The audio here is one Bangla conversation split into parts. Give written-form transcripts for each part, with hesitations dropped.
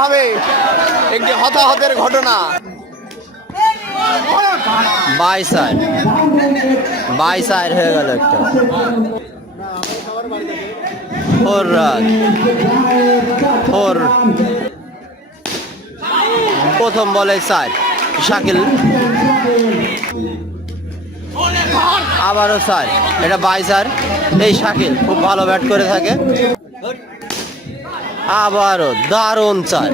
সুন্দরভাবে একটি হতাহতের ঘটনা। 22 হয়ে গেল একটা 4 রান 4। প্রথম বলে 4 শাকিল, আবারও 4। এটা 22। এই শাকিল খুব ভালো ব্যাট করে থাকে। আবারও দারুণ 4।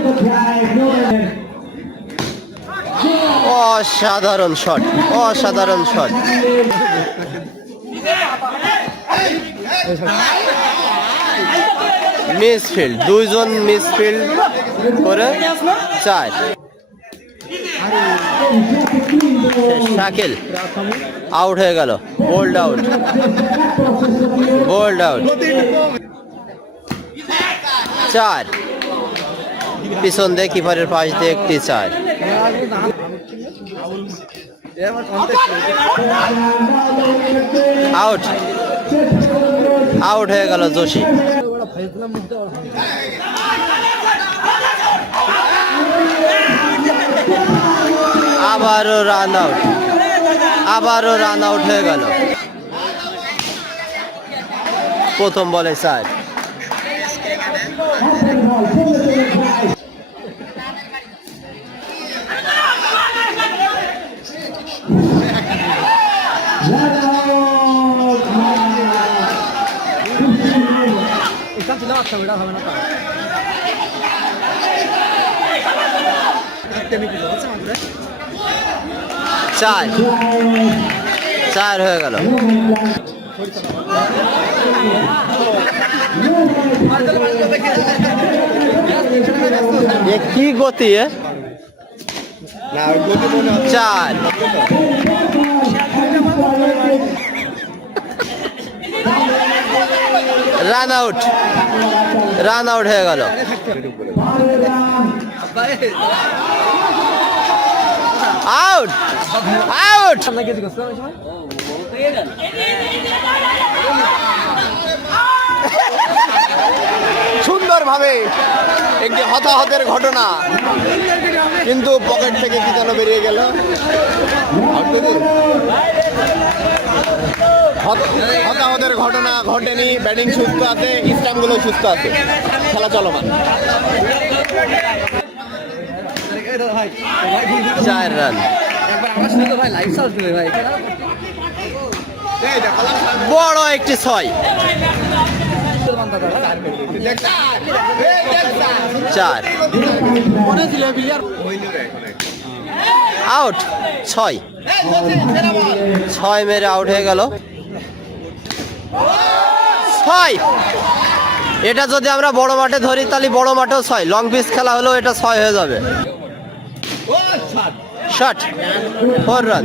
অসাধারণ শট, অসাধারণ শট। মিসফিল্ড, দুইজন মিসফিল্ড করে 4। শাকিল আউট হয়ে গেল, বোল্ড আউট, বোল্ড আউট। 4 পিছন দিয়ে কিপারের পাশ দিয়ে একটি 4। আউট, আউট হয়ে গেল জোশী। আবারও রান আউট, আবারও রান আউট হয়ে গেল। প্রথম বলে 4। চার 4 হয়ে গেল। কি গতি? 4 রান আউট, রান আউট হয়ে গেল। Out, out. সুন্দরভাবে একটি হতাহতের ঘটনা, কিন্তু পকেট থেকে কি যেন বেরিয়ে গেল। হতাহতের ঘটনা ঘটেনি, ব্যাটিং সুস্থ আছে, স্টাম্পগুলো সুস্থ আছে, খেলা চলমান। 4 রান। বড় একটি 6। 4 আউট, 6 মেরে আউট হয়ে গেল। 6। এটা যদি আমরা বড় মাঠে ধরি তাহলে বড় মাঠেও 6, লং পিচ খেলা হলেও এটা 6 হয়ে যাবে। Shot, 4 run.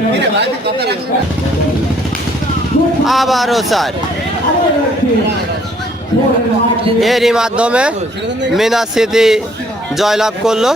আবারও 4। এরই মাধ্যমে মিনা সিটি জয়লাভ করলো।